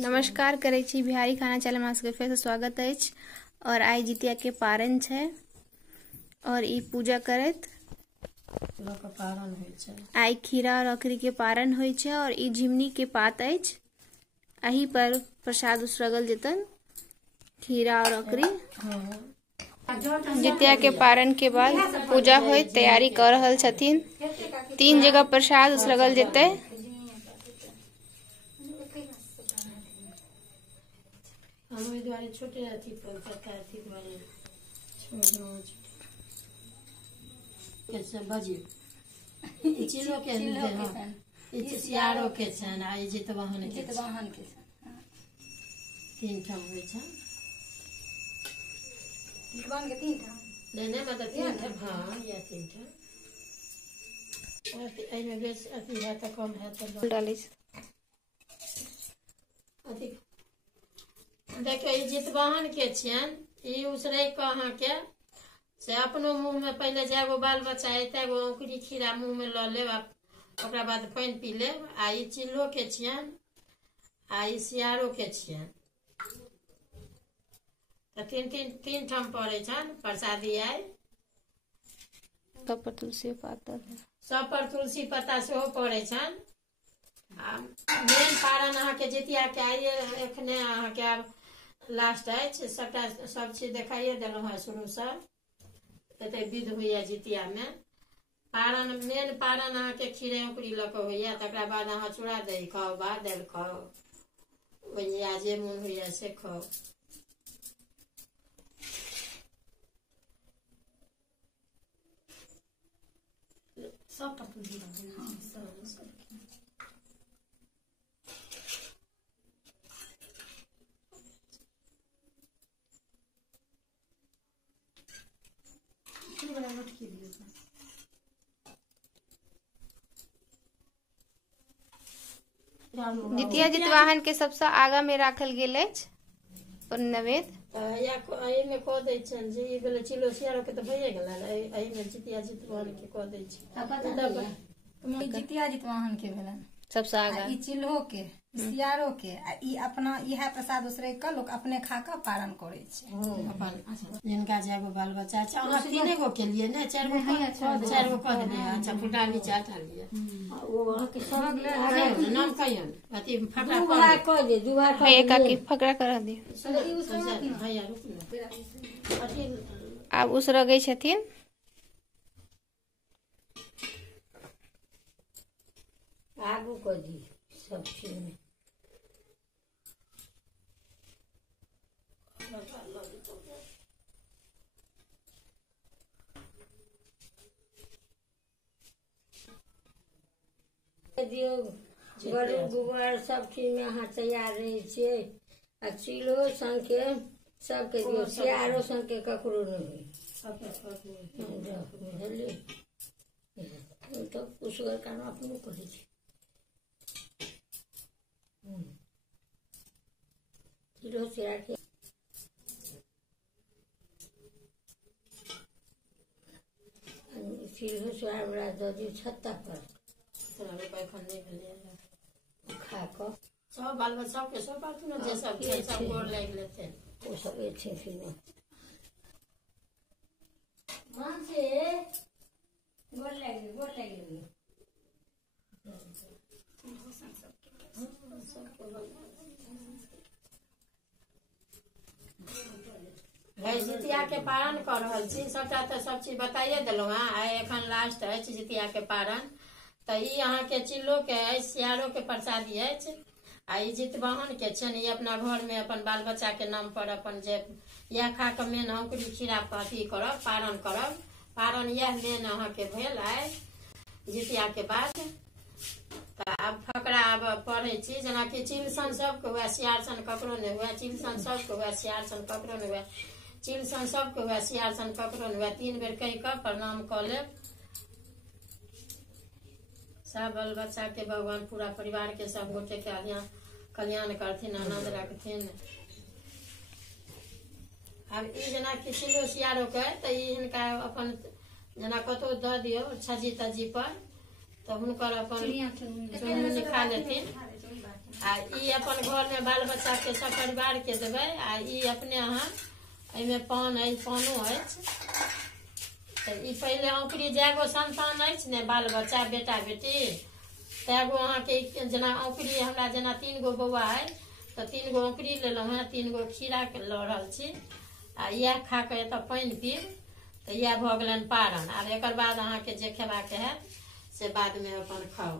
नमस्कार करै छी बिहारी खाना चैनल में सबके फेर से स्वागत है। और आई जितिया के पारण है और ई पूजा करत आई खीरा और अखरी के पारण होय छे और ई झिमनी के पात है। अही पर प्रसाद उसरगल जेतन खीरा और अखरी। जितिया के पारण के बाद पूजा होय तैयारी कर रहल छथिन। 3 जगह प्रसाद उसरगल जेते। छोटे अथी पर अथी वाले कैसे बजे चिलो के सियारो के छन आई जितवाहन के 3 ठाम होय छ। जितवाहन के 3 ठाम नहीं मतलब 3 ठाम। हां या 3 ठाम और आई में बेस अथी है त कम है त डाली अथी। देखिए ये जितवाहन के छन ई उसरे कहाँ के से अपनो मुंह में पहले जागो बाल बच्चा एते गो अंकुरी खीरा मुंह में ल ले ओकरा बाद पानी पी ले। आ ई चिल्लो के छियन आ ई सियारो के छियन त 3 ठाम पड़े छन प्रसादी आई। सब पर तुलसी पाता सब पर तुलसी पत्ता सेहो पड़े छन। मेन पारण अहाँ के जितिया के आइए एखने अहाँ के लास्ट है सबटा सब चीज देखाइए दिलों है शुरू से एते विध हुई जितिया में। पारण मेन पारण अहाँ के खीरे उकरी लक हुई तकरा बाद अहाँ चूड़ा दही खाओ भात दाल खाओ ओनिया जे मन हुई से खाओ। सब पर जितिया जितवाहन के सबसे आगा में राखल गेल और नवेद या एहि में कह दै छन जे ई बेले चिलो सियारो के त भइए गेलन एहि में जितिया जितवाहन के कह दै छी। जितिया जितवाहन के भेलन सबसे आगा ई चिल्हो के सियारो के ई अपना इहा प्रसाद उसरे के लोग अपने खा के पारण करे छे। जिनका जागो बाल बच्चा अच्छा अहाँ 3 गो के लिए ने 4 गो कर दे। अच्छा फुटाली चाटा लिए वो वहां के सब नाम कहियन अथी फकरा कह दे जुहा भैया काकी फकरा करा दे। भैया रुक अथी अब उसरगै छथिन। आगू को दी सब चीज में दियो गरु गुबर सब चीज में अहाँ तैयार रहे छे। आ चिलो संग के सबके दियो सियारो संग के ककरो नहीं बुझलिए तो उसगर काम अपनो करे छे। चिलो सियार के चिलो सियार बड़ा ददी छत्ता पर खा को सब बाल बच्चा के सब बात न जे सब छे सब गोर लाग लेते वो सब अच्छे से मां से गोर लाग जितिया के पारण कर रहल छी सबटा तो सब चीज बताइए दिलों है। एखन लास्ट है जितिया के पारण तो ई अहाँ के चिल्लो के है सियारो के प्रसादी है। आ ई जितवाहन के छन ई अपना घर में अपन बाल बच्चा के नाम पर अपन जे यह खा के मेन अंकुरी खीरा अथी करब पारण करब। पारण यह मेन अहाँ के भेल है जितिया के बाद। अब फकरा अब पढ़े छी जना कि चिलसन सबके हुए सियारसन ककरो नहीं हुए चिलसन सबके हुए सियारसन ककरो नहीं हुए चिलसन सबके हुए सियारसन ककरो नहीं हुए 3 बेर कह के प्रणाम क ले। सब बाल बच्चा के भगवान पूरा परिवार के सब गोटे के कल्याण करथिन आनंद रखथिन। अब ई जना कि चिलो सियारो के त ई हिनका अपन जना कतो द दियो छजी तजी पर तो हुनकर अपन खा लेथिन। आ ई अपन घर में बाल बच्चा के सब परिवार के देबै। आ ई अपने अहाँ एहिमे पान अछि, पानो अछि। तऽ ई पहिले औंकरी जैगो संतान अछि ने, बाल बच्चा बेटा बेटी, तैगो अहाँके जेना औंकरी हमरा जेना 3 गो बौआ है तऽ 3 गो औंकरी लेलहुँ हैं, 3 गो खीरा के लऽ रहल छी। आ इएह खा कऽ एतऽ पानि पीब तऽ इएह भऽ गेलनि पारण। आब एकर बाद अहाँके जे खेबाके हैत से बादमे अपन खाउ।